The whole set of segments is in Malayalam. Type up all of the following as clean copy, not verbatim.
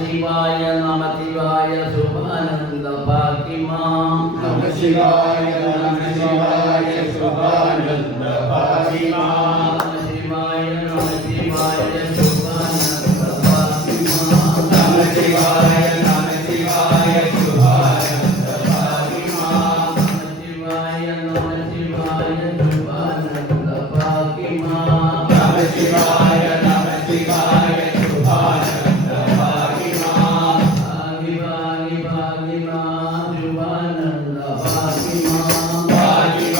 ശിവായ നമ ശിവായ ശുഭാനന്ദ ഭാഗ്യമാ നമ ശിവായ ശുഭാനന്ദ ഭാഗ്യമാ നമ ശിവായ ശുഭാനന്ദ ഭാഗ്യമാ നമ ശിവായ ശുഭാനന്ദ ഭാഗ്യമാ നമ ശിവായ ശുഭാനന്ദ ഭാഗ്യമാ നമ ശിവായ ശുഭാനന്ദ ഭാഗ്യമാ ഭാഗ്യ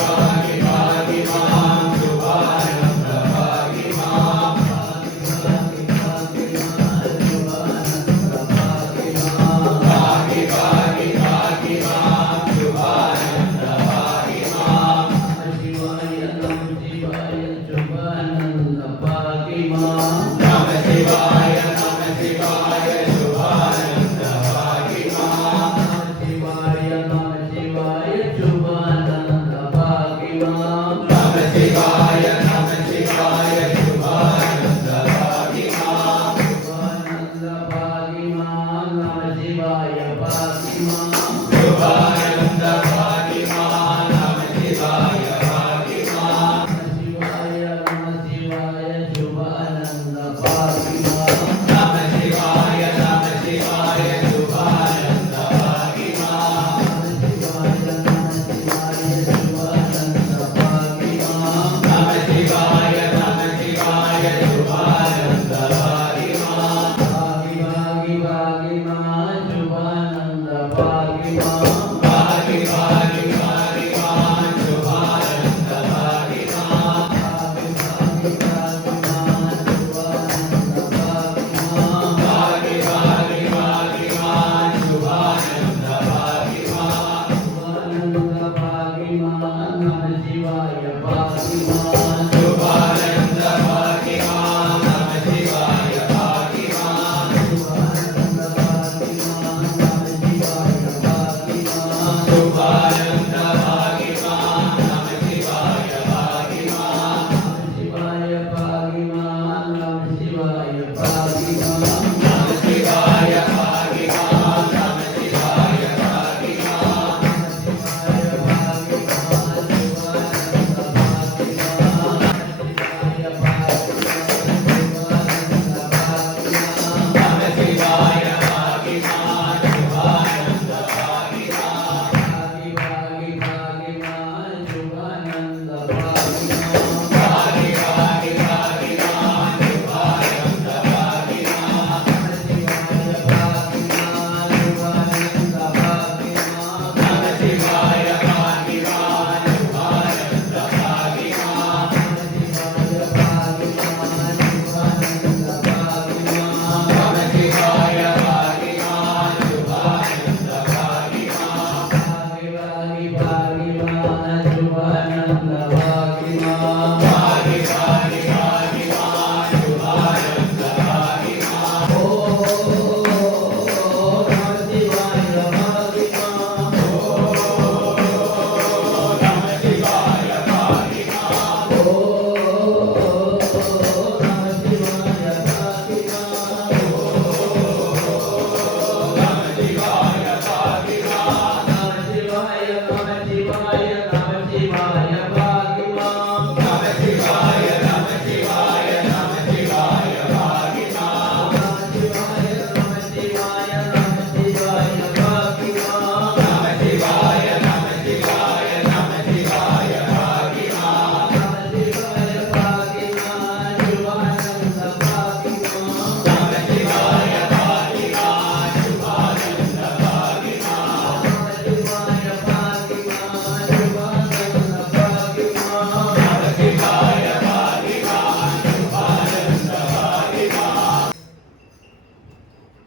ഭാഗ്യമാ ശുഭാനന്ദ ഭാഗ്യമാ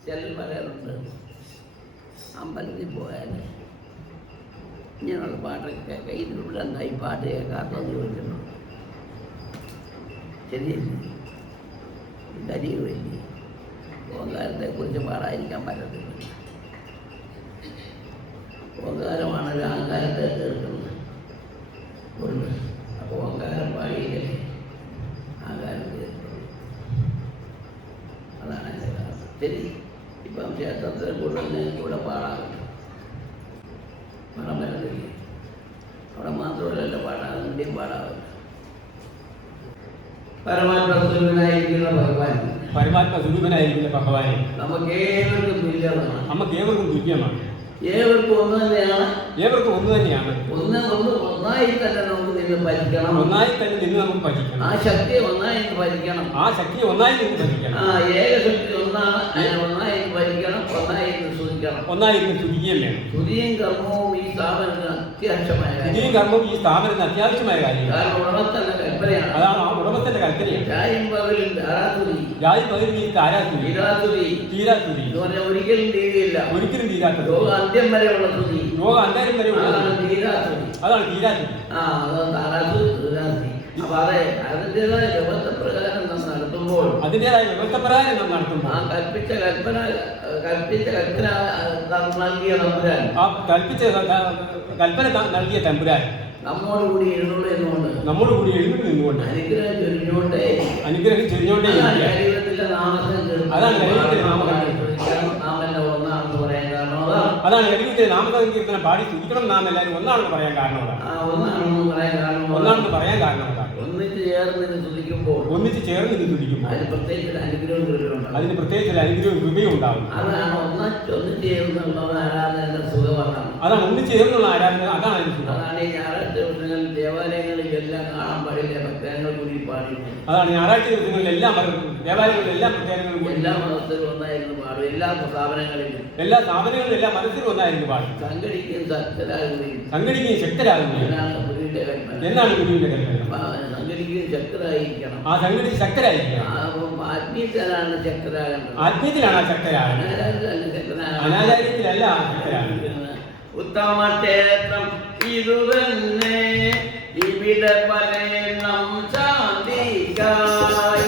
ചിലർ പറയാറുണ്ട് അമ്പലത്തിൽ പോയാൽ ഇങ്ങനെയുള്ള പാട്ടൊക്കെ കേൾക്കാം ഇതിലൂടെ എന്തായി പാട്ട് കേൾക്കാത്തെന്ന് ചോദിക്കുന്നു. ശരിയല്ലേ? കരിയുമില്ലേ? ഓങ്കാരത്തെക്കുറിച്ച് പാടാതിരിക്കാൻ പറ്റത്തില്ല. ഓങ്കാരമാണല്ലോ അഹങ്കാരത്തെ തീർക്കുന്നത് കൊണ്ട്. അപ്പോൾ ഓങ്കാരം പാടിയില്ലേ അഹങ്കാരം തീർക്കുന്നത്. അതാണ് അതിൻ്റെ കാരണം. ശരി, ഇപ്പം ക്ഷേത്രത്തിൽ കൂടെ പാടാറുണ്ട്. മണം വരുന്നില്ലേ? അവിടെ മാത്രമല്ലല്ലോ പാടാറുണ്ട്, ഇന്ത്യയും പാടാറുണ്ട്. പരമാത്മസ്വരൂപനായിരിക്കുന്ന ഭഗവാൻ, പരമാത്മസ്വരൂപനായിരിക്കുന്ന ഭഗവാനെ നമുക്ക് ഏവർക്കും തുല്യമാണ്. നമുക്ക് ഏവർക്കും തുല്യമാണ്. ഏവർക്കും ഒന്ന് തന്നെയാണ്. ഏവർക്കും ഒന്ന് തന്നെയാണ്. ഒന്നായി തന്നെ നമുക്ക് നിന്ന് ഭരിക്കണം. ഒന്നായി തന്നെ നിന്ന് നമുക്ക് ഭജിക്കണം. ആ ശക്തിയെ ഒന്നായി ഭരിക്കണം. ആ ശക്തിയെ ഒന്നായി നിന്ന് ഭജിക്കണം. ആ ഏകശക്തി ഒന്നാണ്. അതിനെ ഒന്നായി ഭരിക്കണം, ഒന്നായി സ്തുതിക്കണം. ഒന്നായി സ്തുതിക്കുകയും വേണം. സ്തുതിയും കർമ്മവും ഈ സ്ഥാപനത്തിന് അത്യാവശ്യമായ കാര്യം. സ്തുതിയും കർമ്മവും ഈ സ്ഥാപനത്തിന് അത്യാവശ്യമായ കാര്യമാണ്. കാരണം ഉടമസ്ഥന്റെ കൽപ്പനയാണ്. അതാണ് ആ ഉടമസ്ഥന്റെ കൽപ്പനയാണ്. ജായും പകലും ധാരാസ്തുതി, ജാതി പകരും ഈ താരാസ്തുതി, തീരാസ്തുതി എന്ന് പറഞ്ഞാൽ ഒരിക്കലും തീരുകയില്ല. ഒരിക്കലും തീരാത്തത്. അന്ത്യം വരെയുള്ള സ്തുതി, യോഗ അന്തരം വരെയുള്ള തീരാസ്തുതി. അതാണ് തീരാസ്തുതി. അതാണ് ധാരാസ്തുതി, തീരാസ്തുതി. അപ്പൊ അതെ, അതിൻ്റെതായ വ്യവസ്ഥപ്രകാരം നാം നടത്തുമ്പോൾ, അതിൻ്റെതായ വ്യവസ്ഥപ്രകാരം നാം നടത്തുമ്പോൾ ആ കൽപ്പിച്ച കൽപ്പന നൽകിയ തമ്പുരാൻ, ആ കൽപ്പിച്ച കൽപ്പന നൽകിയ തമ്പുരാൻ നമ്മോടുകൂടി എഴുന്നള്ളൂ എന്നുകൊണ്ട്, നമ്മോടുകൂടി എഴുന്നള്ളൂ നിന്നുകൊണ്ട് അനുഗ്രഹം ചൊരിഞ്ഞുകൊണ്ടേ, അനുഗ്രഹം ചൊരിഞ്ഞോണ്ടേ ശരീരത്തിലെ നാമത്തെ അതാണ് ശരീരത്തിലെ നാമത്തെ നാം എന്നെ ഒന്നാണെന്ന് പറയാൻ കാരണം അതാണ്. അതാണ് ശരീരത്തിലെ നാമസങ്കീർത്തനം പാടി സ്തുതിക്കണം നാം എല്ലാവരും ഒന്നാണെന്ന് പറയാൻ കാരണം അതാണ്. ഒന്നാണെന്ന് പറയാൻ കാരണം ഒന്നാണെന്ന് പറയാൻ കാരണം അതാണ്. ഒന്നിച്ച് ചേർന്ന് സ്തുതിക്കുമ്പോൾ, ഒന്നിച്ച് ചേർന്ന് നിന്ന് സ്തുതിക്കുമ്പോൾ അതിന് പ്രത്യേകിച്ച് അനുഗ്രഹവും കൃപയുണ്ടാകും. അതിന് പ്രത്യേകിച്ച് ഒരു അനുഗ്രഹവും കൃപയും ഉണ്ടാകും. അതാണ് ഒന്നിച്ച് ചേർന്നുള്ള ആരാധന സുഖമാണ്. അതാണ് ഒന്നിച്ച് ചേർന്നുള്ള ആരാധന, അതാണ് അതിന് സുഖം. അതാണ് ഈ ഞായറാഴ്ച ദിവസങ്ങളിൽ ദേവാലയങ്ങളിലെല്ലാം കാണാൻ പാടില്ല ഭക്തങ്ങൾ കൂടി പാടിയിരുന്നു. അതാണ് ഞായറാഴ്ച ദിവസങ്ങളിലെല്ലാം ദേവാലയങ്ങളിലെല്ലാം പ്രത്യേകങ്ങളും എല്ലാ മതത്തിലും ഒന്നായിരുന്നു പാടും. എല്ലാ സ്ഥാപനങ്ങളിലും എല്ലാ സ്ഥാപനങ്ങളിലും മനസ്സിലും ഒന്നായിരുന്നു പാടും. സംഘടിക്കുകയും ശക്തരാകുകയും സംഘടിക്കുകയും ശക്തരാകുകയും എന്നാണ് ഗുരുവിന്റെ കൽപ്പന. എന്നാണ് ഗുരുവിന്റെ കൽപ്പന. സംഘടിക്കുകയും ശക്തരായിരിക്കണം. ആ സംഘടിച്ച് ശക്തരായിരിക്കണം. ആത്മീയത്തിലാണ് ശക്തരാകേണ്ടത്. ആത്മീയത്തിലാണ് ആ ശക്തരാകുന്നത്, അനാചാര്യത്തിലല്ല ശക്തരാകുന്നത്. ഉത്തമ ക്ഷേത്രം ഇതുതന്നെ, ഇവിടെ പറയണം ശാന്തിക്കായി.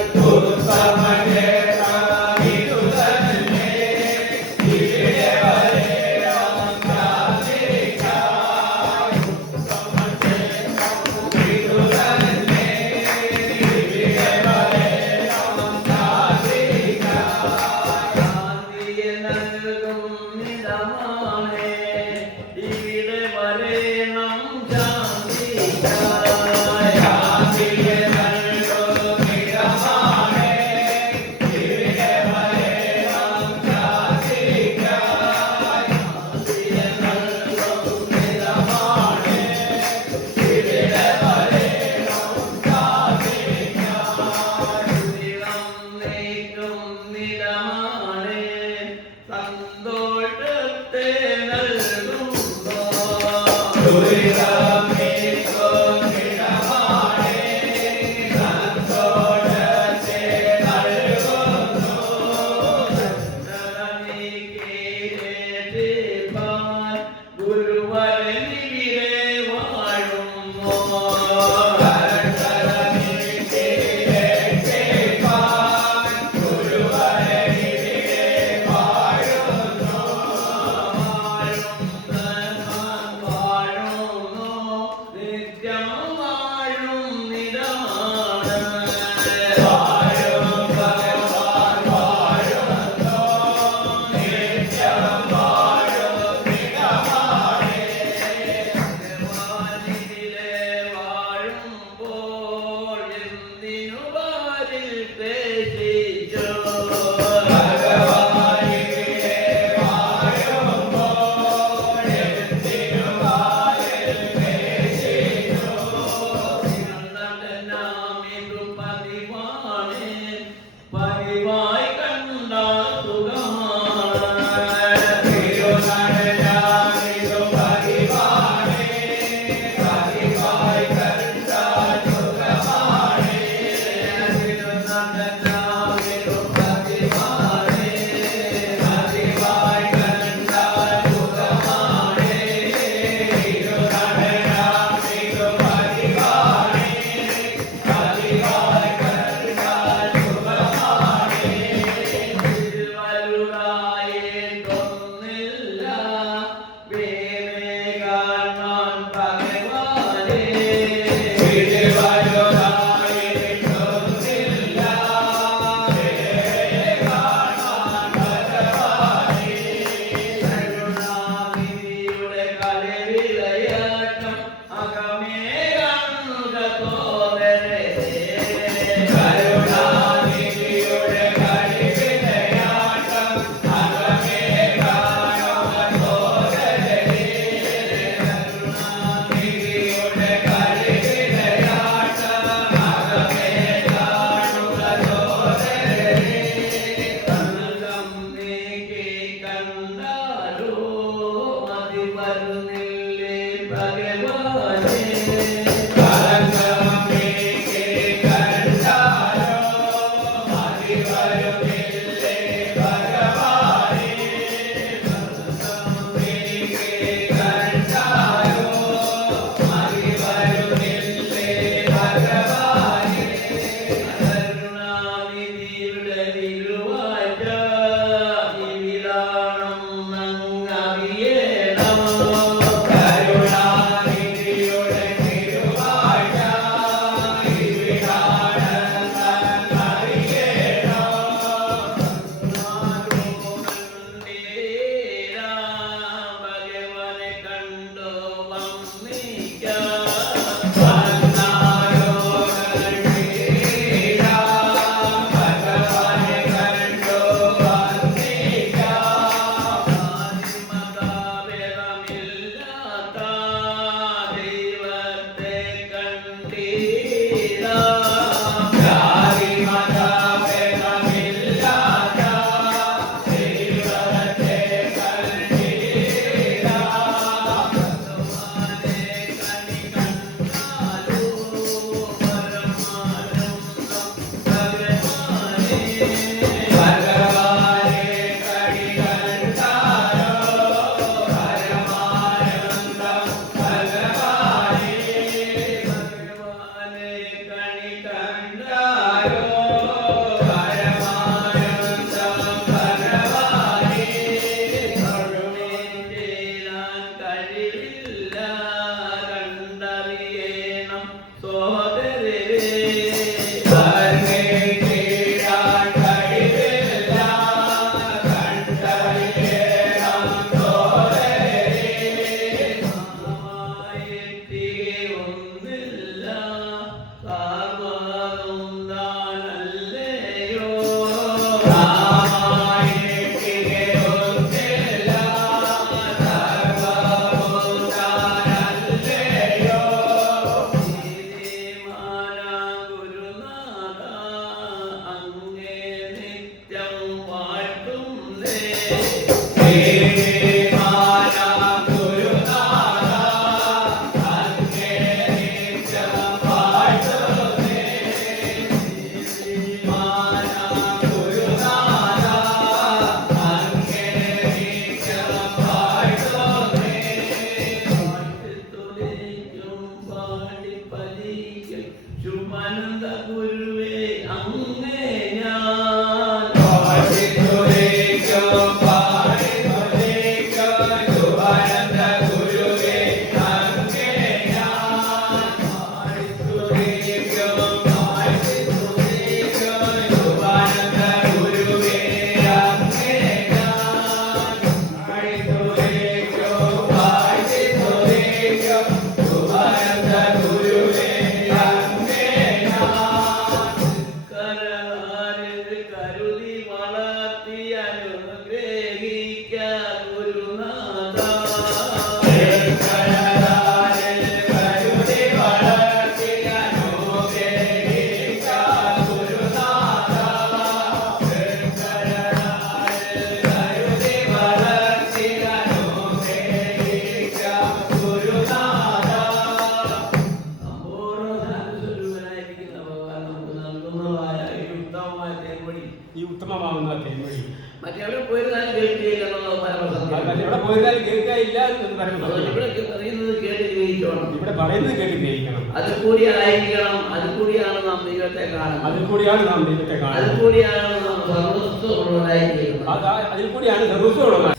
പോയിരുന്നാലും കേൾക്കുകയില്ലെന്നുള്ളത് പരമസത്യം. ഇവിടെ പോയിരുന്നാലും കേൾക്കുകയില്ല എന്ന് പറയുന്നത്. ഇവിടെ പറയുന്നത് കേട്ട് ഗ്രഹിക്കണം. ഇവിടെ പറയുന്നത് കേട്ട് ഗ്രഹിക്കണം. അതിൽ കൂടി ആയിരിക്കണം. അതിൽ കൂടിയാണ് നാം ദൈവത്തെ കാണുന്നത്. അതിൽ കൂടിയാണ് നാം ദൈവത്തെ കാണുന്നത്. അതിൽ കൂടിയാണ് നാം സർവസ്വമുള്ളതായിരിക്കുന്നത്. അതിൽ കൂടിയാണ് സർവസ്വമുള്ളത്.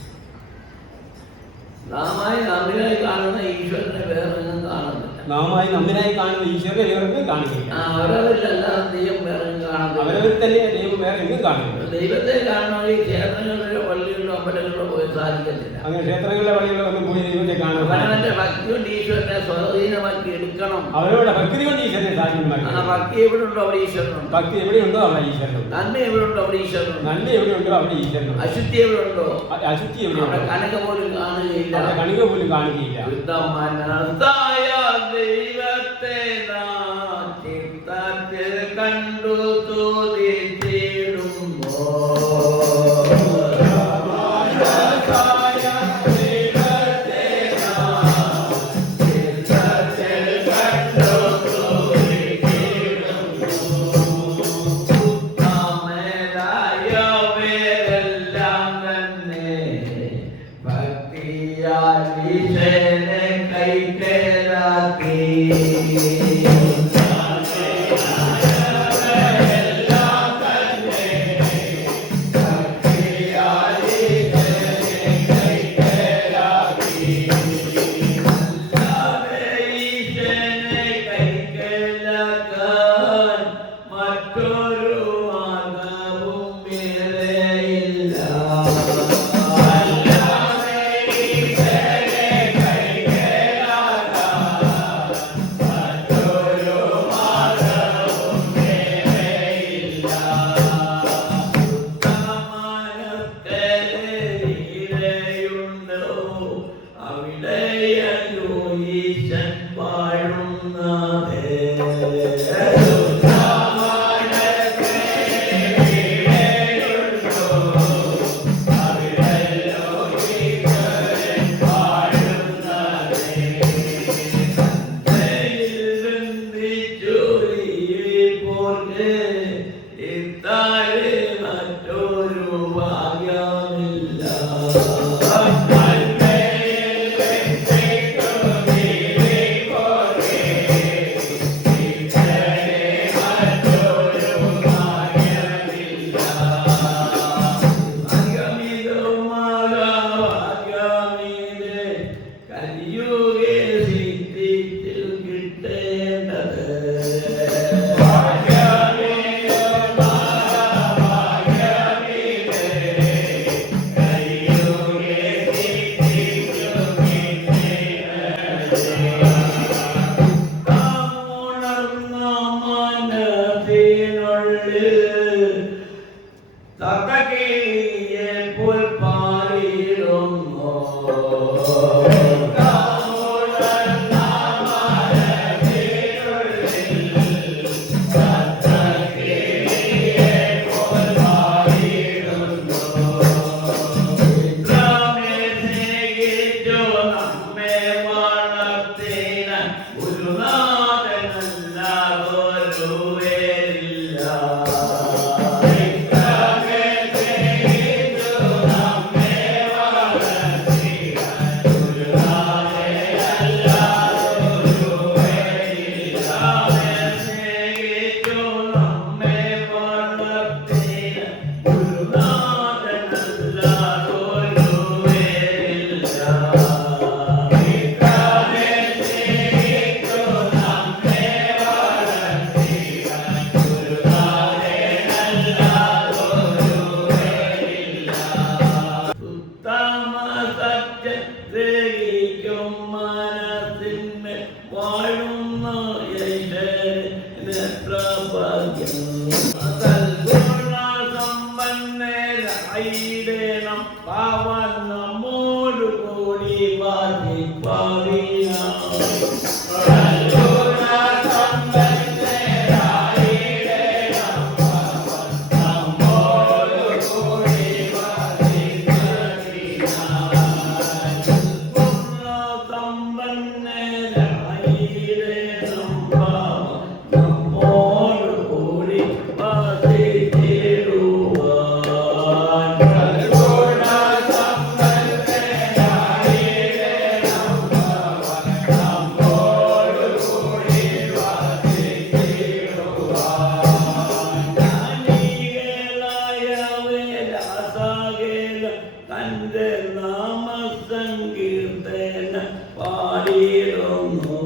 നാമായി നമ്മിനായി കാണുന്ന ഈശ്വരനെ വേറൊന്നും കാണുന്നില്ല. നാമായി നമ്മിനായി കാണുന്ന ഈശ്വരനെ വേറൊന്നും കാണിക്കില്ല. അവരവരിലെല്ലാം ദൈവം വേറെ കാണുന്നില്ല. അവരവരിൽ തന്നെ ദൈവം വേറെ എങ്ങും കാണില്ല. ദൈവത്തെ കാണണമെങ്കിൽ ക്ഷേത്രങ്ങളിലോ പള്ളികളിലോ അമ്പലങ്ങളിലോ പോയി സാധിക്കത്തില്ല. അങ്ങനെ ക്ഷേത്രങ്ങളിലെ പള്ളികളിലോ ഒന്നും പോയി ദൈവത്തെ കാണാൻ അവനവന്റെ ഭക്തി കൊണ്ട് ഈശ്വരനെ സ്വാധീനമാക്കി എടുക്കണം. അവരവരുടെ ഭക്തി കൊണ്ട് ഈശ്വരനെ സ്വാധീനമാക്കി. ഭക്തി എവിടെയുണ്ടോ അവിടെ ഈശ്വരനുണ്ട്. ഭക്തി എവിടെയുണ്ടോ അവിടെ ഈശ്വരനുണ്ട്. നന്മ എവിടെയുണ്ടോ അവിടെ ഈശ്വരനുണ്ട്. നന്മ എവിടെയുണ്ടോ അവിടെ ഈശ്വരനുണ്ട്. അശുദ്ധി എവിടെയുണ്ടോ അശുദ്ധി എവിടെയുണ്ടോ കണിക പോലും കാണുകയില്ല. കണിക പോലും കാണുകയില്ല. ദൈവത്തെ ചിത്തത്തിൽ കണ്ടു തോന്നിടുമ്പോ Lord, തന്റെ നാമസങ്കീർത്തന പാടിയിടുന്നു.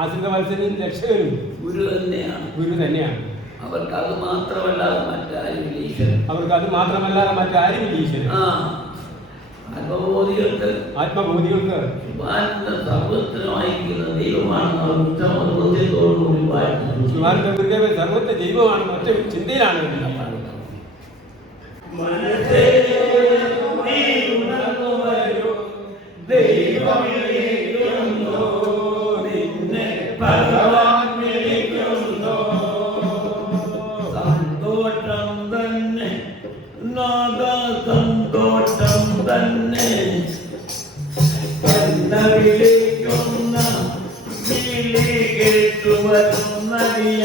ആശ്രിതവത്സനും രക്ഷകനും ഗുരു തന്നെയാണ്. അവർക്ക് അത് മാത്രമല്ലാതെ മറ്റാരുമില്ല ഈശ്വരൻ. അവർക്ക് അത് മാത്രമല്ലാതെ മറ്റാരുമില്ല ഈശ്വരൻ. ആത്മബോധികൾക്ക് സർവത്തിനുമായിരിക്കുന്ന ദൈവമാണെന്ന് അവർ ഉത്തമബോധ്യത്തോടുകൂടി വാഴ്ത്തുന്നു. സർവത്തെ ദൈവമാണെന്ന് ഒറ്റ ചിന്തയിലാണ്. മനസ്സേ നീ ഉണർന്നു വരൂ, ദൈവം വിളിക്കുന്നു, നിന്നെ ഭഗവാൻ വിളിക്കുന്നു. സന്തോഷം തന്നെ നാദ സന്തോഷം തന്നെ വിളിക്കുന്ന വിളി കേട്ടുവരുന്നടിയ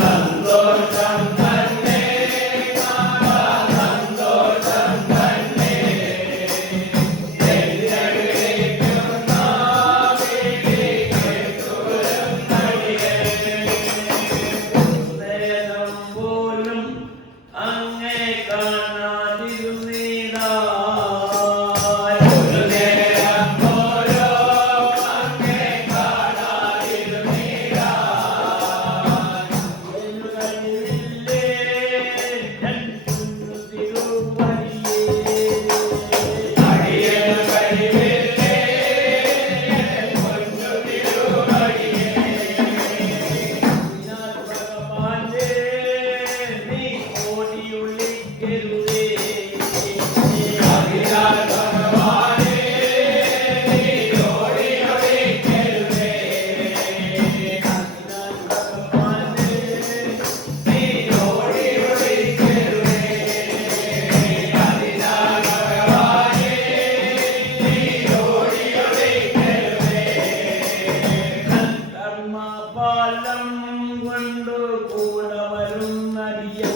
സന്തോഷം തന്നെ സന്തോഷം തന്നെ നേരം പോലും അങ്ങേ കാണാതിരുന്നീടാ പാലം കൊണ്ടു കൂടെ വരുന്നടിയും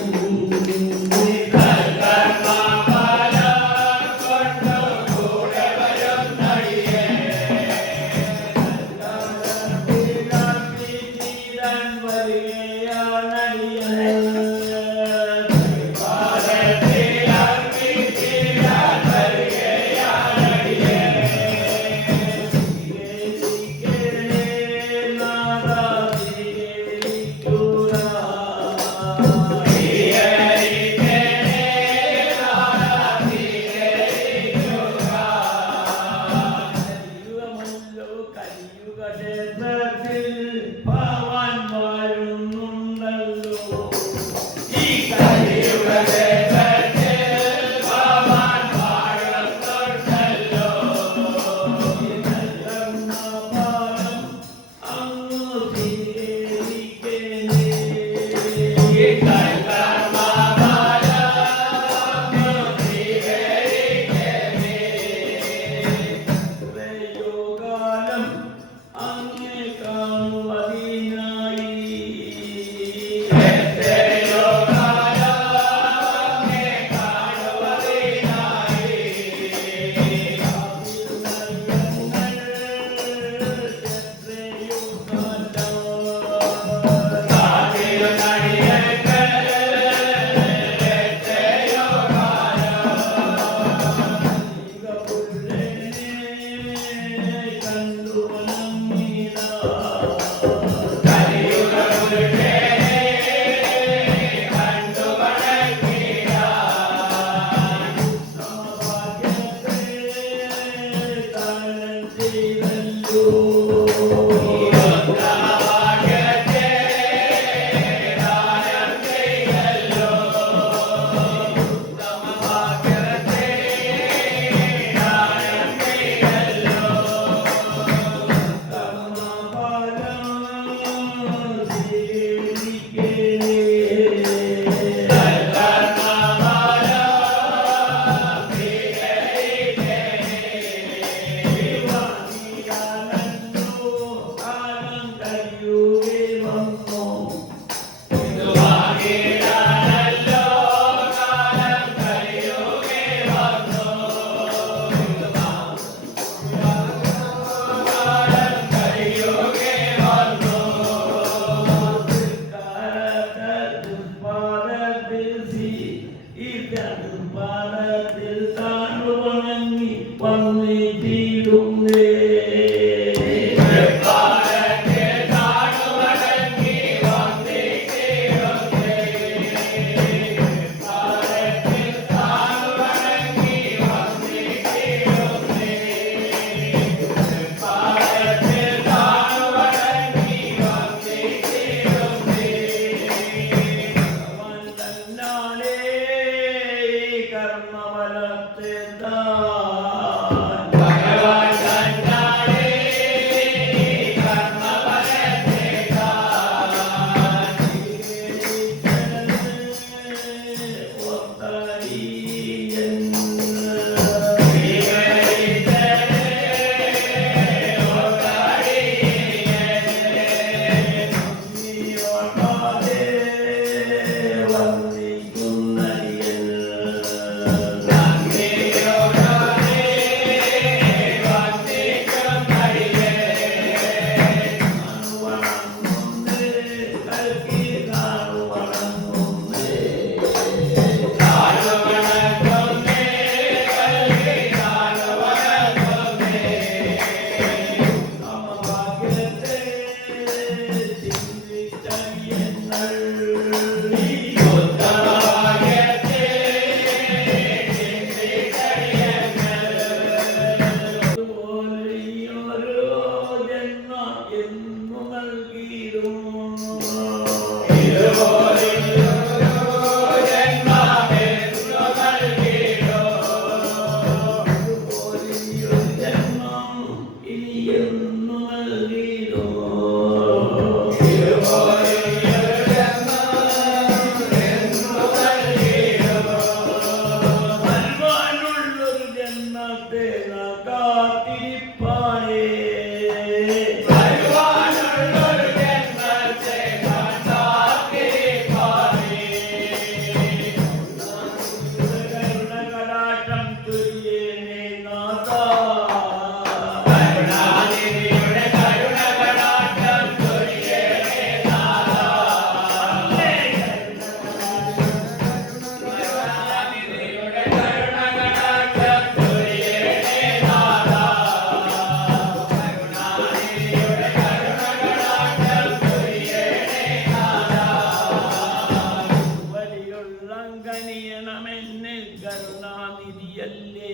കരുണാനിധിയല്ലേ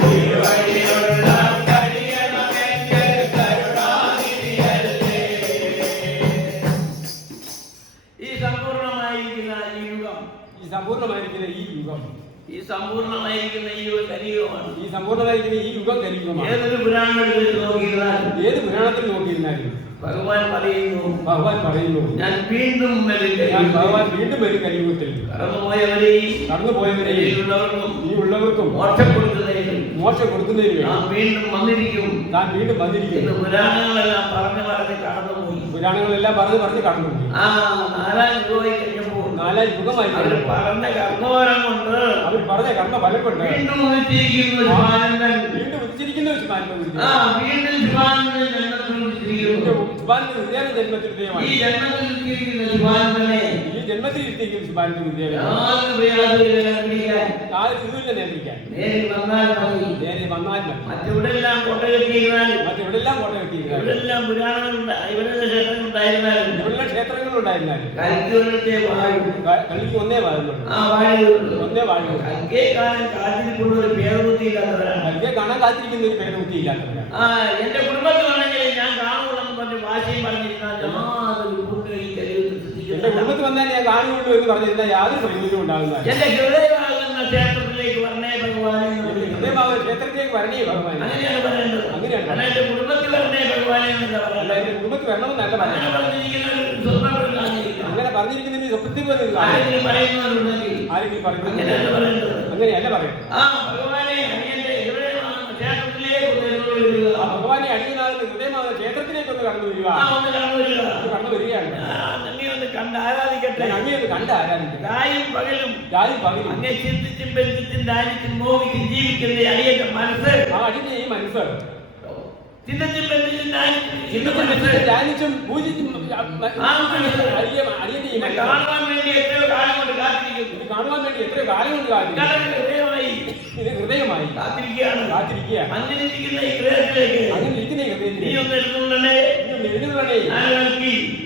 തിരുവഴിയുള്ളം കഴിയണമെങ്കിൽ കരുണാനിധിയല്ലേ. ഈ സമ്പൂർണമായിരിക്കുന്ന ഈ യുഗം ഈ സമ്പൂർണ്ണമായിരിക്കുന്ന ഈ യുഗം ഈ സമ്പൂർണമായിരിക്കുന്ന ഈ ഒരു കലിയുഗമാണ്. ഈ സമ്പൂർണ്ണമായിരിക്കുന്ന ഈ യുഗം കരിയുഗമാണ്. ഏതൊരു പുരാണത്തിൽ വെച്ച് നോക്കിയിരുന്നാലും ഏത് പുരാണത്തിൽ നോക്കിയിരുന്നാലും ഭഗവാൻ പറയുന്നു ഞാൻ വീണ്ടും വരും ഭഗവാൻ വീണ്ടും വരും കലിയുഗത്തിൽ. കടന്നുപോയവരെയും കടന്നുപോയവരെയും ഈ ഉള്ളവർക്കും മോക്ഷം കൊടുക്കുന്നതിനും നാം വീണ്ടും വന്നിരിക്കും വന്നിരിക്കുന്നു. പുരാണങ്ങളെല്ലാം പറഞ്ഞു കടന്നുപോയി. പുരാണങ്ങളെല്ലാം പറഞ്ഞ് കടന്നുപോയി. ആ 4 യുഗമായി കഴിഞ്ഞപ്പോൾ 4 യുഗമായി അവർ പറഞ്ഞ കർമ്മഫലം കൊണ്ട് കർമ്മഫലം കൊണ്ട് വീണ്ടും ഉദിച്ചിരിക്കുന്നു ശിവാനന്ദൻ. വീണ്ടും ഉദിച്ചിരിക്കുന്ന ഒരു ശിവാനന്ദ വീണ്ടും ശിവാനന്ദൻ ജന്മത്തിൽ ഉദിച്ചിരിക്കുന്നു. ജന്മത്തിൽ ഈ ജന്മത്തിൽ ഉദിച്ചിരിക്കുന്ന ശിവാനന്ദനെ ഈ ജന്മത്തിൽ ഇരുത്തിയിരിക്കുന്ന ശിവാനന്ദ വിദ്യാലയം യാതൊരു പ്രയാസമില്ല നിയന്ത്രിക്കാൻ നേരിൽ വന്നാൽ മതി. മറ്റെവിടെല്ലാം കോട്ട കെട്ടിയിരുന്നാലും ഇവിടെല്ലാം പുരാണങ്ങളുണ്ടായിരുന്നാലും ഇവിടെയുള്ള ക്ഷേത്രങ്ങളുണ്ടായിരുന്നാലും കളിക്ക് ഒന്നേ വാഴുന്നുള്ളൂ. കാത്തിരിക്കുന്ന ഒരു പേരബുദ്ധിയില്ലാത്തവരാണ്. കൽക്കിയെ കാണാൻ കാത്തിരിക്കുന്ന ഒരു പേരബുദ്ധിയില്ലാത്തവരാണ്. എന്റെ കുടുംബത്തിലാണെങ്കിൽ ഞാൻ കാണുള്ളൂ പറഞ്ഞ് ഭാഷയും പറഞ്ഞിരുന്നാൽ എന്റെ കുടുംബത്തിൽ വന്നാൽ ഞാൻ കാണുകയുള്ളൂ എന്ന് പറഞ്ഞിരുന്നാൽ യാതൊരു പ്രയോജനവും ഉണ്ടാകുന്നതല്ല. എന്റെ ഹൃദയമാകുന്ന ക്ഷേത്രത്തിലേക്ക് വരണേ ഭഗവാൻ. ഹൃദയമാകുന്ന ക്ഷേത്രത്തിലേക്ക് വരണേ ഭഗവാൻ. അങ്ങനെയാണ് പറയേണ്ടത്. അങ്ങനെയാണ്. അല്ല എന്റെ കുടുംബത്തിൽ വരണേ ഭഗവാനെ എന്നല്ല അല്ല പറയുന്നത്. എന്റെ കുടുംബത്തിൽ വരണമെന്നല്ല പറയുന്നത്. അങ്ങനെ പറഞ്ഞിരിക്കുന്ന ഒരു സ്വപ്നം കാണിയിരിക്കണം. അങ്ങനെ പറഞ്ഞിരിക്കുന്നതിന് സ്വപ്നത്തിൽ പോലും ആരെങ്കിലും പറയുന്നവരുണ്ടെങ്കിൽ ആരെങ്കിലും പറയുന്നത് അങ്ങനെയല്ല പറയേണ്ടത്. അങ്ങനെയല്ല പറയുന്നത്. ഭഗവാനെ അങ്ങയുടെ ഹൃദയമാകുന്ന ക്ഷേത്രത്തിലേക്ക് വരിക. ഭഗവാനെ അടിയനാകുന്ന ഹൃദയമാകുന്ന ക്ഷേത്രത്തിലേക്ക് ഒന്ന് കടന്നു വരിക. ഒന്ന് കടന്നു വരിക. കടന്നു വരികയാണ്. അങ്ങേ ഒന്ന് കണ്ട് ആരാധിക്കട്ടെ. അങ്ങേ ഒന്ന് കണ്ട് ആരാധിക്കട്ടെ. രായും പകലും അങ്ങേ ചിന്തിച്ചും ബന്ധിച്ചും ദാനിച്ചും മോഹിച്ചും ജീവിക്കുന്ന അടിയന്റെ മനസ്സ് അടിന്റെ ഈ മനസ്സ് ചിന്തിച്ചും ബന്ധിച്ചും ധ്യാനിച്ചും പൂജിച്ചും അടിയന്റെ ഈ മനസ്സ് കാണുവാൻ വേണ്ടി എത്രയോ കാലം കൊണ്ട് കാത്തിരിക്കുന്നു. ഇത് കാണുവാൻ വേണ്ടി എത്രയോ കാലം കൊണ്ട് കാത്തിരിക്കുന്നു. ഇത് ഹൃദയമായി കാത്തിരിക്കുകയാണ്. അങ്ങനെ ഇരിക്കുന്ന ഈ ഹൃദയത്തിലേക്ക് അങ്ങനെ ഇരിക്കുന്ന ഈ ഹൃദയത്തിൽ നീ ഒന്ന് എഴുതുള്ളണേ.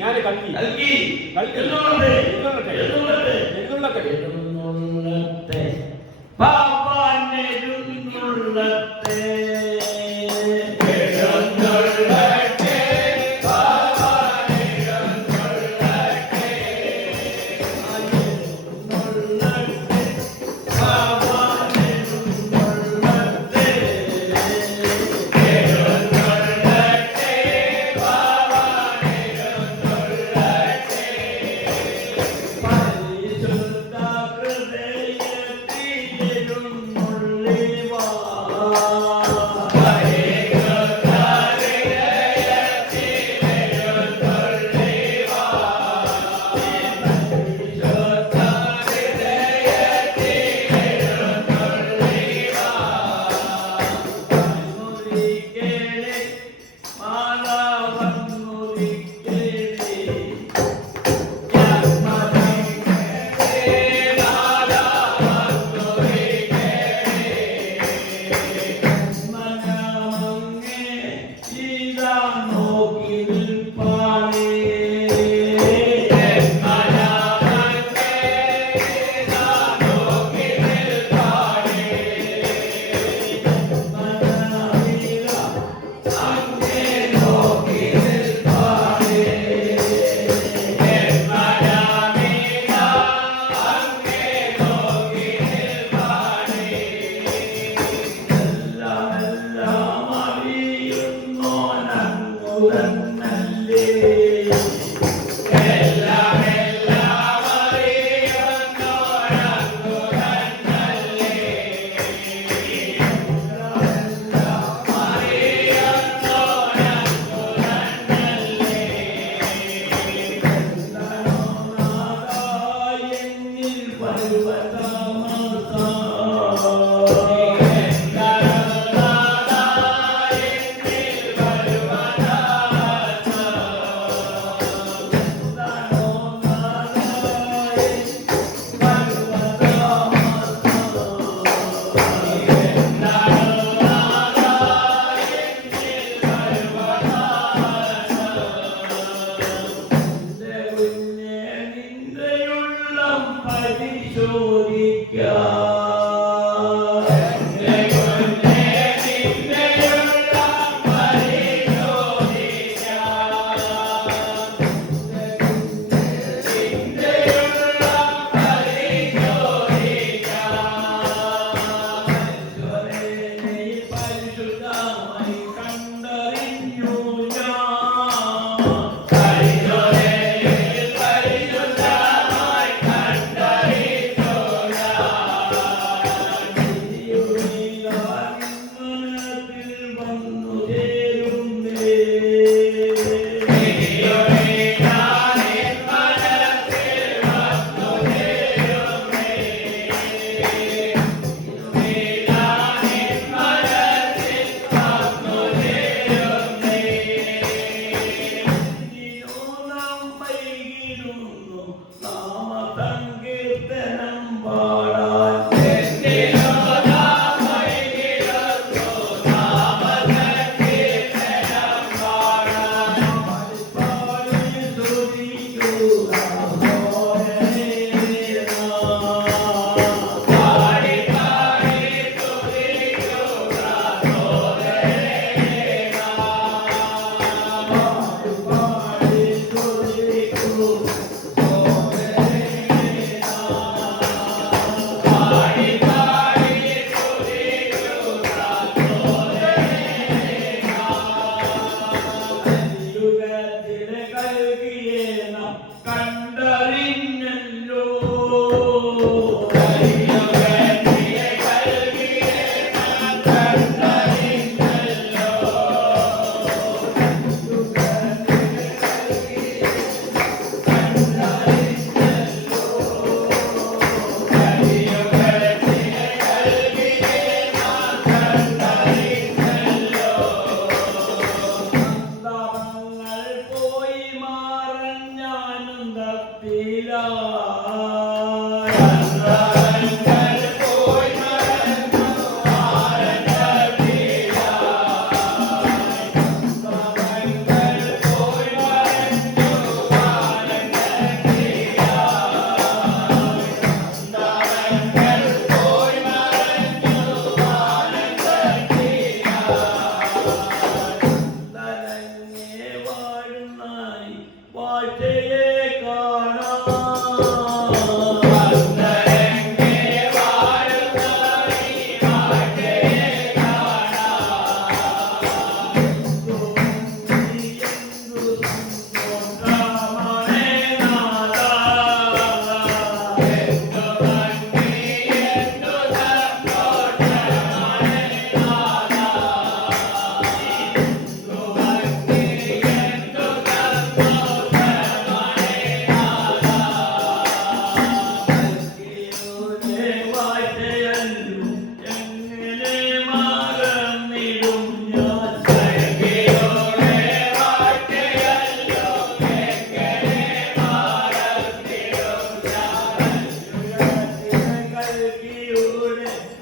ഞാൻ കൽക്കി പരിശുദ്ധ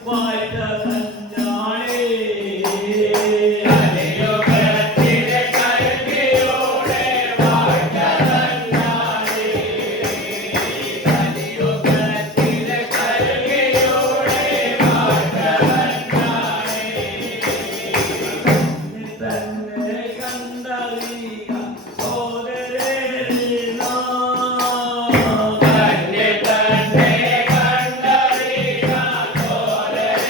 വാഴ്ച തന്നാളേ കലിയുഗത്തിലെ കൽവിയോടെ വാഴ്ച തന്നാളേ കലിയുഗത്തിലെ കൽവിയോടെ വാഴ്ച തന്നാളേ തന്നെ കണ്ടറിയ സോദരേ നാം തന്നെ തന്നെ കണ്ടറിയ സോദരേ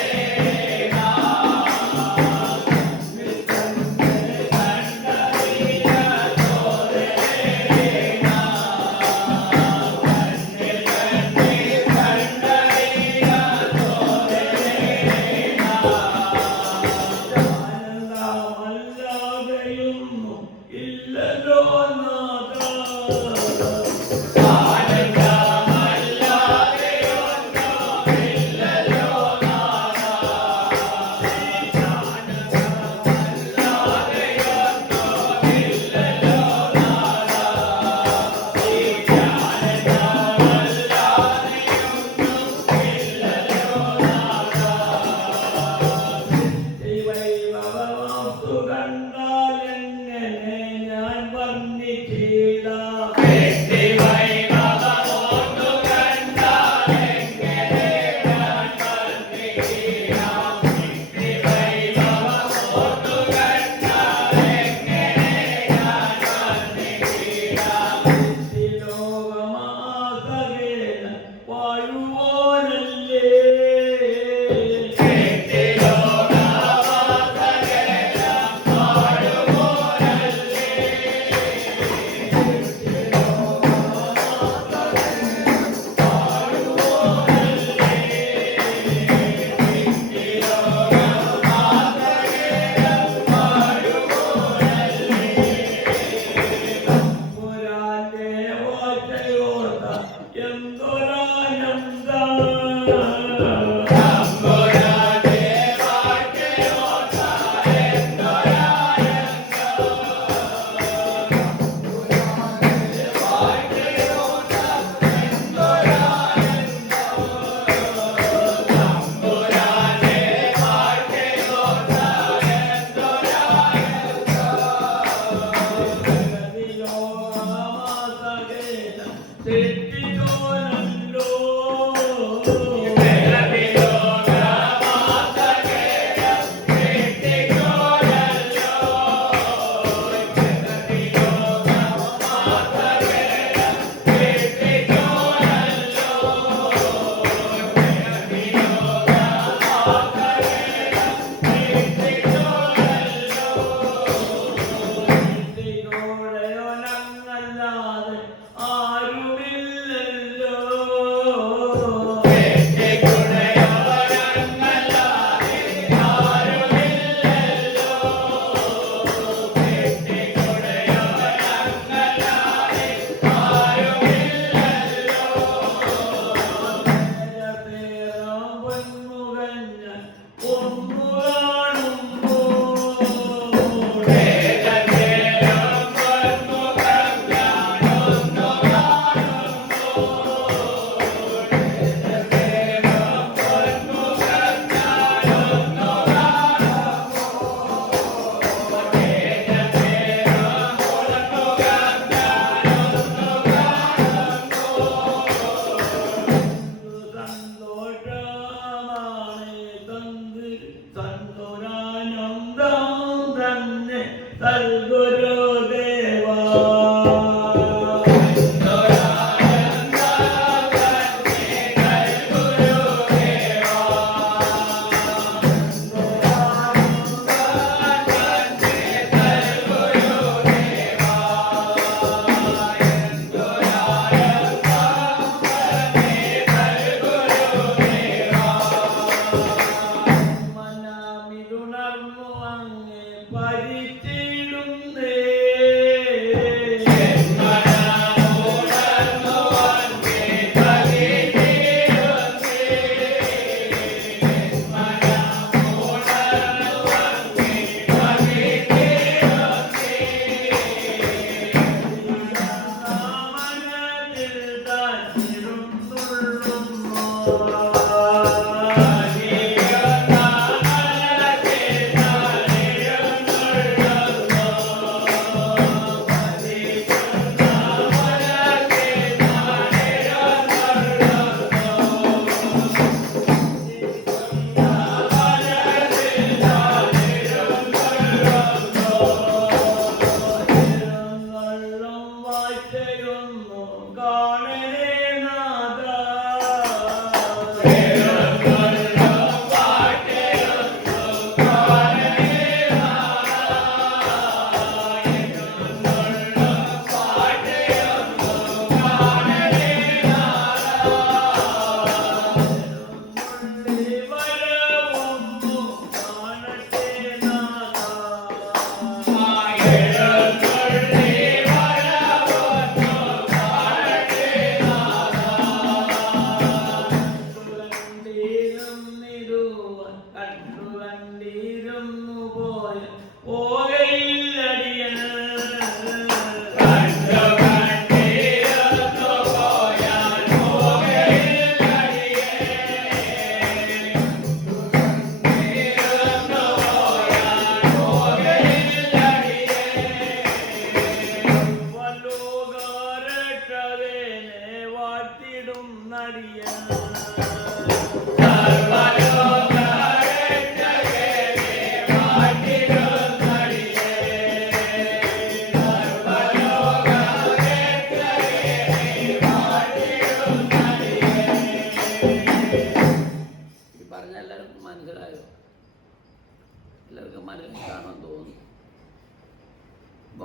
കണ്ടുകണ്ടിരുന്നു പോകയില്ലടിയൻ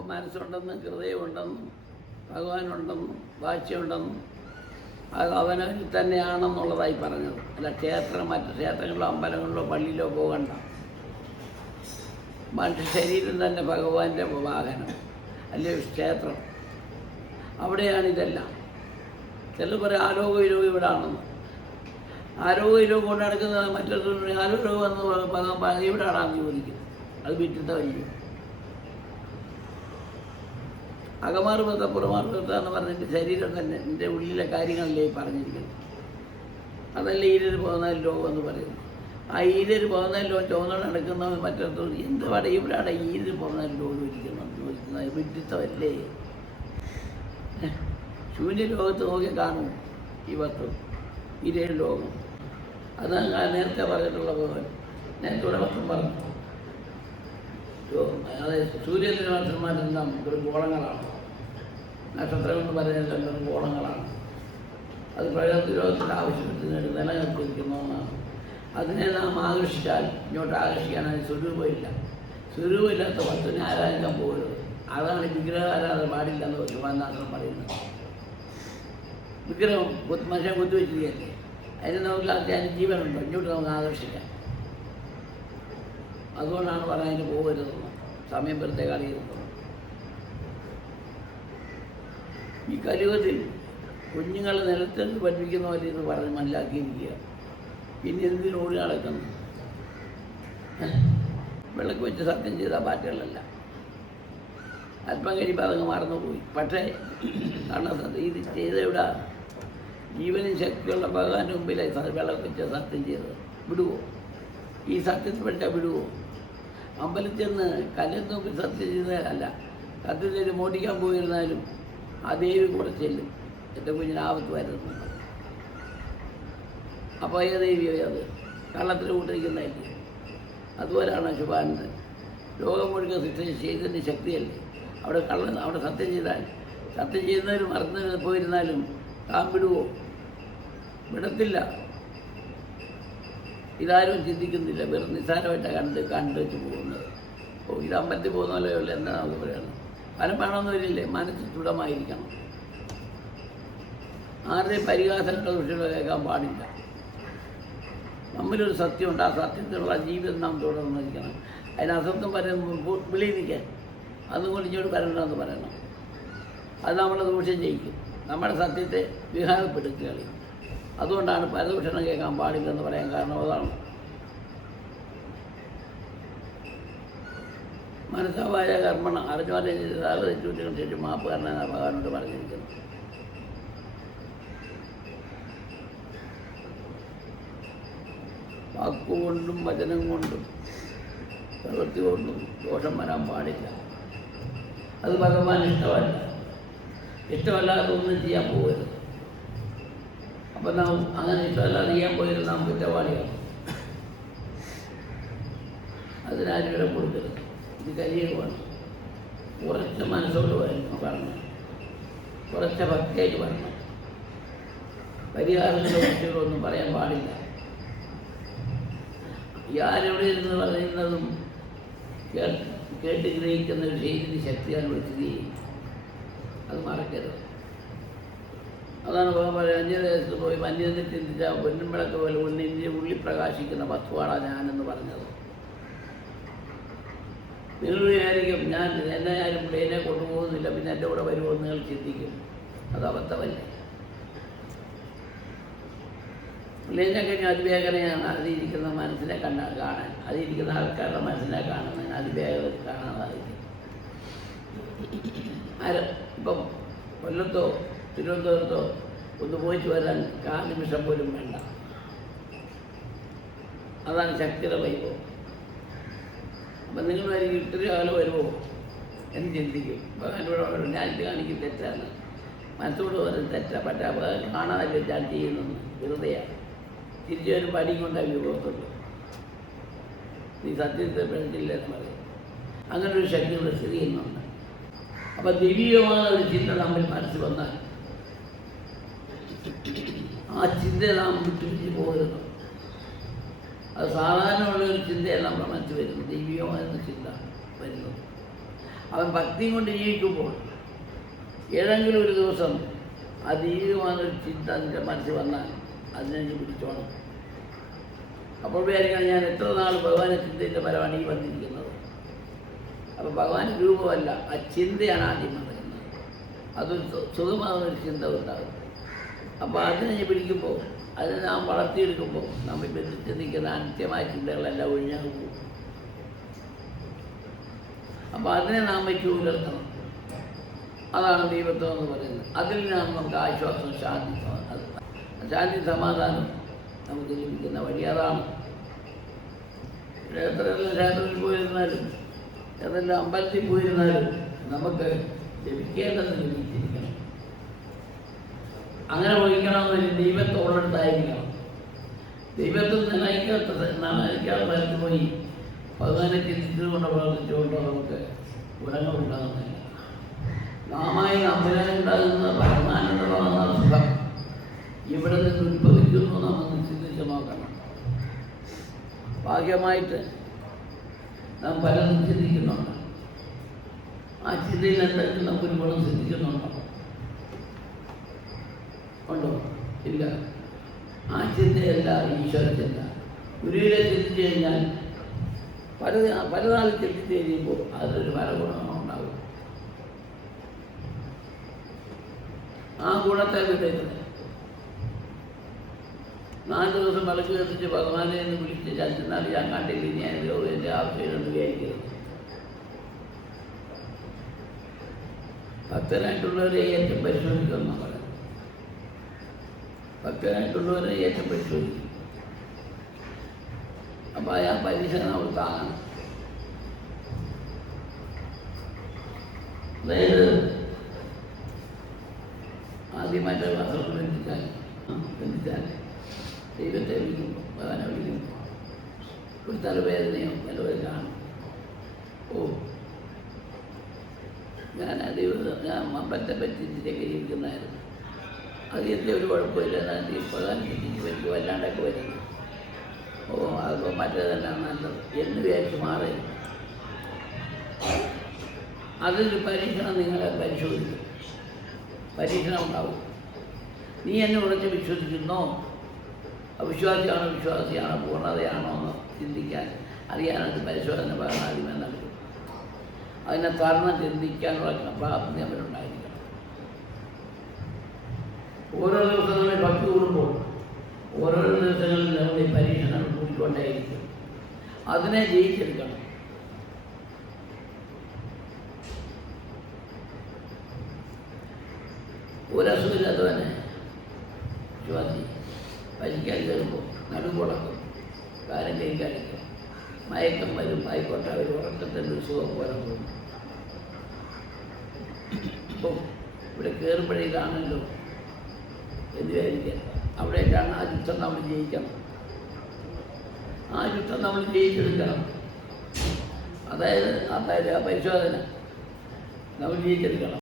മനസ്സുണ്ടെന്നും ഹൃദയമുണ്ടെന്നും ഭഗവാനുണ്ടെന്നും വാച്യമുണ്ടെന്നും അത് അവനവനിൽ തന്നെയാണെന്നുള്ളതായി പറഞ്ഞത്. അല്ല മറ്റ് ക്ഷേത്രങ്ങളിലോ അമ്പലങ്ങളിലോ പള്ളിയിലോ പോകണ്ട. മനുഷ്യ ശരീരം തന്നെ ഭഗവാന്റെ വാഹനം അല്ലെങ്കിൽ ക്ഷേത്രം. അവിടെയാണിതെല്ലാം. ചിലർ പറയും ആരോഗ്യരോഗം ഇവിടെ ആണെന്ന്. ആരോഗ്യരോഗം കൊണ്ട് നടക്കുന്നത് മറ്റൊരു ആരോഗ്യം എന്ന് ഇവിടെ ആണെന്ന് ചോദിക്കും. അത് വീട്ടിലത്തെ വലിയ അകമാറുപത്ത പുറമാറുപത്ത എന്ന് പറഞ്ഞ എൻ്റെ ശരീരം തന്നെ എൻ്റെ ഉള്ളിലെ കാര്യങ്ങളല്ലേ പറഞ്ഞിരിക്കുന്നത്. അതല്ലേ ഈരര് 14 ലോകം എന്ന് പറയുന്നത്. ആ ഈരര് 14 ലോകം ചോദന നടക്കുന്നവൻ മറ്റൊരു എന്തുപാടെ ഇവിടെയാണ് ഈരര് 14 ലോകം ഇരിക്കുന്നത് വിഡിത്തമല്ലേ. ശൂന്യലോകത്ത് നോക്കി കാണും ഈ വസ്തു ഈ 7 ലോകം. അതാണ് നേരത്തെ പറഞ്ഞിട്ടുള്ള ഭഗവാൻ. നേരത്തെ വസ്ത്രം പറഞ്ഞു. അതായത് സൂര്യൻ്റെ നക്ഷത്രന്മാരെല്ലാം ഒരു ഗോളങ്ങളാണ്. നക്ഷത്രം എന്ന് പറയുന്നത് ഒരു ഗോളങ്ങളാണ്. അത് പ്രകൃതി ലോകത്തിൻ്റെ ആവശ്യത്തിന് നിലനിർത്തിയിരിക്കുന്ന ഒന്നാണ്. അതിനെ നാം ആകർഷിച്ചാൽ ഇങ്ങോട്ട് ആകർഷിക്കാനായി സ്വരൂപമില്ല. സ്വരൂപമില്ലാത്ത വസ്തുവിനെ ആരാധിക്കാൻ പോകരുത്. അതാണ് വിഗ്രഹ ആരാധന പാടില്ലെന്ന് ശുഭാനാഥൻ പറയുന്നത്. വിഗ്രഹം മനുഷ്യൻ കുത്തിവെച്ചിരിക്കല്ലേ, അതിന് നമുക്ക് അതിന് ജീവനുണ്ടോ, ഇങ്ങോട്ട് നമുക്ക് ആകർഷിക്കാം. അതുകൊണ്ടാണ് പറയാൻ പോകരുതെന്ന് സമയം വെറുതെ കളിയിരുന്നത്. ഈ കലിയുഗത്തിൽ കുഞ്ഞുങ്ങളെ നിലത്തെടുത്ത് പഠിപ്പിക്കുന്ന പോലെ ഇത് പറഞ്ഞ് മനസ്സിലാക്കിയിരിക്കുക. പിന്നെ എന്തിനും ഓടി നടക്കുന്നു. വിളക്ക് വെച്ച് സത്യം ചെയ്ത പാറ്റുകളല്ല. അല്പം കഴിയുമ്പോൾ അതങ്ങ് മറന്നുപോയി. പക്ഷേ കാരണം ഇത് ചെയ്തെവിടെ ജീവനും ശക്തിയുള്ള ഭഗവാന്റെ മുമ്പിലായി വിളക്ക് വെച്ച് സത്യം ചെയ്തത്. വിടുവോ? ഈ സത്യത്തിൽ പഠിച്ചാൽ വിടുവോ? അമ്പലത്തിൽ നിന്ന് കല്ലിന് മുമ്പിൽ സത്യം ചെയ്തതല്ല. സത്യം ചെയ്ത് മോട്ടിക്കാൻ പോയിരുന്നാലും ആ ദേവി കൂടെ ചെല്ലും. എൻ്റെ കുഞ്ഞിന് ആപത്ത് വരുന്നു. അപ്പോൾ ഏ ദേവിയോ അത് കള്ളത്തിൽ കൂട്ടിരിക്കുന്നതല്ലേ. അതുപോലെയാണ് ശുഭാനന്ദൻ. ലോകം മുഴുവൻ സൃഷ്ടിച്ച് ചെയ്തതിൻ്റെ ശക്തിയല്ലേ. അവിടെ സത്യം ചെയ്താൽ സത്യം ചെയ്യുന്നവരും മറന്നു പോയിരുന്നാലും താൻ വിടുവോ? വിടത്തില്ല. ഇതാരും ചിന്തിക്കുന്നില്ല. വെറും നിസ്സാരമായിട്ട് കണ്ടു വെച്ച് പോകുന്നത്. ഇത് അമ്പലത്തിൽ പോകുന്ന പോലെയല്ല. എന്താ നമുക്ക് പറയണം? ഫലം വേണമെന്ന് വരില്ലേ? മനസ്സ് ദൃഢമായിരിക്കണം. ആരുടെയും പരിഹാസങ്ങളുടെ ദൃഷ്ടികളെ കേൾക്കാൻ പാടില്ല. നമ്മിലൊരു സത്യമുണ്ട്. ആ സത്യത്തിലുള്ള ജീവിതം നാം തുടർന്നിരിക്കണം. അതിന് അസത്യം പറയുമ്പോൾ വിളി നിൽക്കാൻ അതുകൊണ്ട് ഇങ്ങോട്ട് വരണ്ടെന്ന് പറയണം. അത് നമ്മളെ ദൂഷ്യം ചെയ്യിക്കും. നമ്മുടെ സത്യത്തെ വിഹാരപ്പെടുത്തുകളി. അതുകൊണ്ടാണ് പരദൂഷണം കേൾക്കാൻ പാടില്ലെന്ന് പറയാൻ കാരണം അതാണ്. മനസ്സാവായ കർമ്മണം അറിഞ്ഞാലെ തെറ്റുകുറ്റങ്ങൾ ശേഷം മാപ്പ് കാരണമാണ് ഭഗവാനോട് പറഞ്ഞിരിക്കുന്നത്. വാക്കുകൊണ്ടും വചനം കൊണ്ടും പ്രവൃത്തി കൊണ്ടും ദോഷം വരാൻ പാടില്ല. അത് ഭഗവാൻ ഇഷ്ടമല്ല. ഇഷ്ടമല്ലാതെ ഒന്നും ചെയ്യാൻ പോകരുത്. അപ്പം നാം അങ്ങനെ ഇഷ്ടമല്ലാതെ ചെയ്യാൻ പോയിരുന്ന നാം കുറ്റവാളിയാണ്. അതിനാരും ഇടം കൊടുക്കരുത്. ഇത് കലിയുഗമാണ്. കുറച്ച് മനസ്സോട് പറഞ്ഞു, കുറച്ച് ഭക്തിയായിട്ട് പറഞ്ഞു. പരിഹാരങ്ങളുടെ കുറിച്ചുകളൊന്നും പറയാൻ പാടില്ല. ആരെവിടെ ഇരുന്ന് പറയുന്നതും കേട്ട് ഗ്രഹിക്കുന്ന ഒരു ശരീരത്തിൻ്റെ ശക്തിയാണ് വിളിച്ചത്. അത് മറക്കരുത്. അതാണ് പറയുന്നത്. അന്യദേശത്ത് പോയി അന്യനെ ചിന്തിച്ചാൽ പൊന്നും വിളക്ക് പോലെ ഒന്നിൻ്റെ ഉള്ളിൽ പ്രകാശിക്കുന്ന വസ്തുവാണ് ഞാനെന്ന് പറഞ്ഞത്. നിങ്ങൾ വിചാരിക്കും ഞാൻ എന്നെ ആരും പ്ലെയിനെ കൊണ്ടുപോകുന്നില്ല, പിന്നെ എൻ്റെ കൂടെ വരുമോ നിങ്ങൾ ചിന്തിക്കും. അത് അബദ്ധമല്ലേ. പുള്ളിയെ കഴിഞ്ഞാൽ അതിവേഗനയാണ് അതിരിക്കുന്ന മനസ്സിനെ കാണാൻ, അതിരിക്കുന്ന ആൾക്കാരുടെ മനസ്സിനെ കാണുന്നതിന് അതിവേഗത കാണാൻ സാധിക്കും. ഇപ്പം കൊല്ലത്തോ തിരുവനന്തപുരത്തോ ഒന്ന് പോയിട്ട് വരാൻ 4 നിമിഷം പോലും വേണ്ട. അതാണ് ശക്തിയുടെ വൈഭവം. അപ്പം നിങ്ങൾ വരിക ഇത്രയും അകലെ വരുമോ എന്ന് ചിന്തിക്കും. അപ്പം എന്നോട് ഞാൻ ഇത് കാണിക്കും തെറ്റാണ്, മനസ്സോട് പറയുന്നത് തെറ്റാ, പക്ഷേ അപ്പോൾ കാണാനല്ലോ ഞാൻ ചെയ്യുന്നത് വെറുതെയാണ്. തിരിച്ചു വരും പടിയും കൊണ്ടാൽ വിഭവത്തുള്ളൂ. നീ സത്യത്തെ പഠിച്ചില്ലെന്ന് പറയും. അങ്ങനെ ഒരു ശക്തിയുടെ സ്ഥിതി ചെയ്യുന്നുണ്ട്. അപ്പം ദൈവികമായ ഒരു ചിന്ത നമ്മൾ മനസ്സിൽ വന്നാൽ ആ ചിന്തയെ നാം വിട്ടുപിടിച്ച് പോകരുത്. അത് സാധാരണയുള്ളൊരു ചിന്തയല്ല നമ്മുടെ മനസ്സിൽ വരുന്നത്, ദൈവികമായൊരു ചിന്ത വരുന്നത്. അവൻ ഭക്തിയും കൊണ്ട് ജീവിക്കുമ്പോൾ ഏതെങ്കിലും ഒരു ദിവസം ആ ദൈവികമായൊരു ചിന്ത അതിൻ്റെ മനസ്സിൽ വന്നാൽ അതിനെ പിടിച്ചോണം. അപ്പോൾ വിചാരിക്കണം ഞാൻ എത്ര നാൾ ഭഗവാന്റെ ചിന്തയുടെ പരമാണ് ഈ വന്നിരിക്കുന്നത്. അപ്പോൾ ഭഗവാൻ രൂപമല്ല, ആ ചിന്തയാണ് ആദ്യം വരുന്നത്. അതൊരു സുഖമാകുന്നൊരു ചിന്ത ഉണ്ടാകും. അപ്പോൾ അതിനെ പിടിക്കുമ്പോൾ അതിനെ നാം വളർത്തിയെടുക്കുമ്പോൾ നമ്മൾ ബന്ധിച്ച് നിൽക്കുന്ന അനിത്യമായ ചിന്തകളെല്ലാം ഒഴിഞ്ഞാൽ പോകും. അപ്പോൾ അതിനെ നാം വെച്ച് ഉയർത്തണം. അതാണ് ദൈവത്വം എന്ന് പറയുന്നത്. അതിൽ നിന്നാണ് നമുക്ക് ആശ്വാസം, ശാന്തി സമാധാനം നമുക്ക് ലഭിക്കുന്ന വഴി അതാണ്. എത്രയെല്ലാം ക്ഷേത്രത്തിൽ പോയിരുന്നാലും ഏതെല്ലാം അമ്പലത്തിൽ പോയിരുന്നാലും നമുക്ക് ലഭിക്കേണ്ടത് ലഭിച്ചിരിക്കണം. അങ്ങനെ വഹിക്കണമെന്നൊരു ദൈവത്തോടടുത്തായിരിക്കണം. ദൈവത്തിൽ നനയിക്കാത്ത സ്ഥലത്ത് പോയി ഭഗവാനെ ചിന്തിച്ചുകൊണ്ട് പ്രവർത്തിച്ചുകൊണ്ടോ നമുക്ക് ഗുണങ്ങളുണ്ടാകുന്നില്ല. നാമായി അമ്പലമുണ്ടാകുന്ന പരമാനന്ദമാകുന്ന സുഖം ഇവിടെ നിന്ന് ഉത്ഭവിക്കുന്നു നമുക്ക് ചിന്തിച്ച് നോക്കണം. ഭാഗ്യമായിട്ട് നാം പലതും ചിന്തിക്കുന്നുണ്ട്. ആ ചിന്തയിൽ എന്തെങ്കിലും നമുക്കൊരു ഗുണം ചിന്തിക്കുന്നുണ്ടോ? ഉണ്ടോ? ഇല്ല. ആ ചിന്തയല്ല ഈശ്വര ചിന്ത. ഗുരുവിനെ ചിന്തിച്ചു കഴിഞ്ഞാൽ പലനാൾ ചിന്തിച്ച് കഴിയുമ്പോൾ അതൊരു പല ഗുണങ്ങളുണ്ടാകും. ആ ഗുണത്തെ വിടരുത്. 4 ദിവസം വിളക്ക് കത്തിച്ച് ഭഗവാനെ എന്ന് വിളിച്ച് ചന്ദ്രനാൾ ഞാൻ കണ്ടില്ല, ഞാൻ എൻ്റെ ആവശ്യമെന്ന് വിചാരിക്കരുത്. ഭക്തരായിട്ടുള്ളവരെ ഏറ്റവും പരിശോധിക്കണം പറയുന്നത്. ഭക്തരായിട്ടുള്ളവരെ ഏറ്റവും പരിശോധിക്കും. അപ്പോൾ ആ പരീക്ഷ നമ്മൾ താങ്ങണം. അതായത് ആദ്യമായിട്ട് വസ്ത്രം ബന്ധിച്ചാൽ ദൈവത്തെ വിളിക്കുമ്പോൾ ഭഗവാനെ വിളിക്കുമ്പോൾ ഒരു തലവേദനയോ വല്ലവരും കാണും. ഞാൻ അമ്പലത്തെ പറ്റി ചിന്തിച്ചൊക്കെ ജീവിക്കുന്നതായിരുന്നു. അത് എൻ്റെ ഒരു കുഴപ്പമില്ല, ഞാൻ ഭഗവാൻ ചിന്തിച്ച് എനിക്ക് വല്ലാണ്ടൊക്കെ വരുന്നു. അതിപ്പോൾ മറ്റേതെല്ലാം നല്ലത് എന്ന് വിചാരിച്ച് മാറില്ല. അതൊരു പരീക്ഷണം നിങ്ങളെ പരിശോധിക്കും. പരീക്ഷണം ഉണ്ടാവും. നീ എന്നെ ഉറച്ച് വിശ്വസിക്കുന്നോ, അവിശ്വാസിയാണോ വിശ്വാസിയാണോ പൂർണ്ണതയാണോ എന്ന് ചിന്തിക്കാൻ അറിയാനൊരു പരിശോധന ആദ്യമേ നൽകും. അതിനെ തരണം ചിന്തിക്കാനുള്ള പ്രാപ്തി അവരുണ്ടായിരിക്കണം. ഓരോ ദിവസങ്ങളിൽ ഭക്തി കൂടുമ്പോൾ ഓരോരോ ദിവസങ്ങളിൽ നമ്മൾ ഈ പരീക്ഷണങ്ങൾ കൂടിക്കൊണ്ടേയിരിക്കും. അതിനെ ജയിച്ചെടുക്കണം. ഒരസുഖമില്ലാത്തവനെ വിശ്വാസി പരിക്കാൻ കയറുമ്പോൾ നടുമുടക്കും, കാര്യം കഴിക്കാതിരിക്കും, മയക്കം വരും, ആയിക്കോട്ടെ അവർ ഉറക്കത്തിൻ്റെ സുഖം പോലെ പോകും. ഇപ്പം ഇവിടെ കയറുമ്പോഴേ കാണുമല്ലോ എന്ന് വിചാരിക്കുക. അവിടേക്കാണ് ആ യുദ്ധം നമ്മൾ ജയിക്കണം. ആ യുദ്ധം നമ്മൾ ജയിച്ചെടുക്കണം. അതായത് ആ പരിശോധന നമ്മൾ ജയിച്ചെടുക്കണം.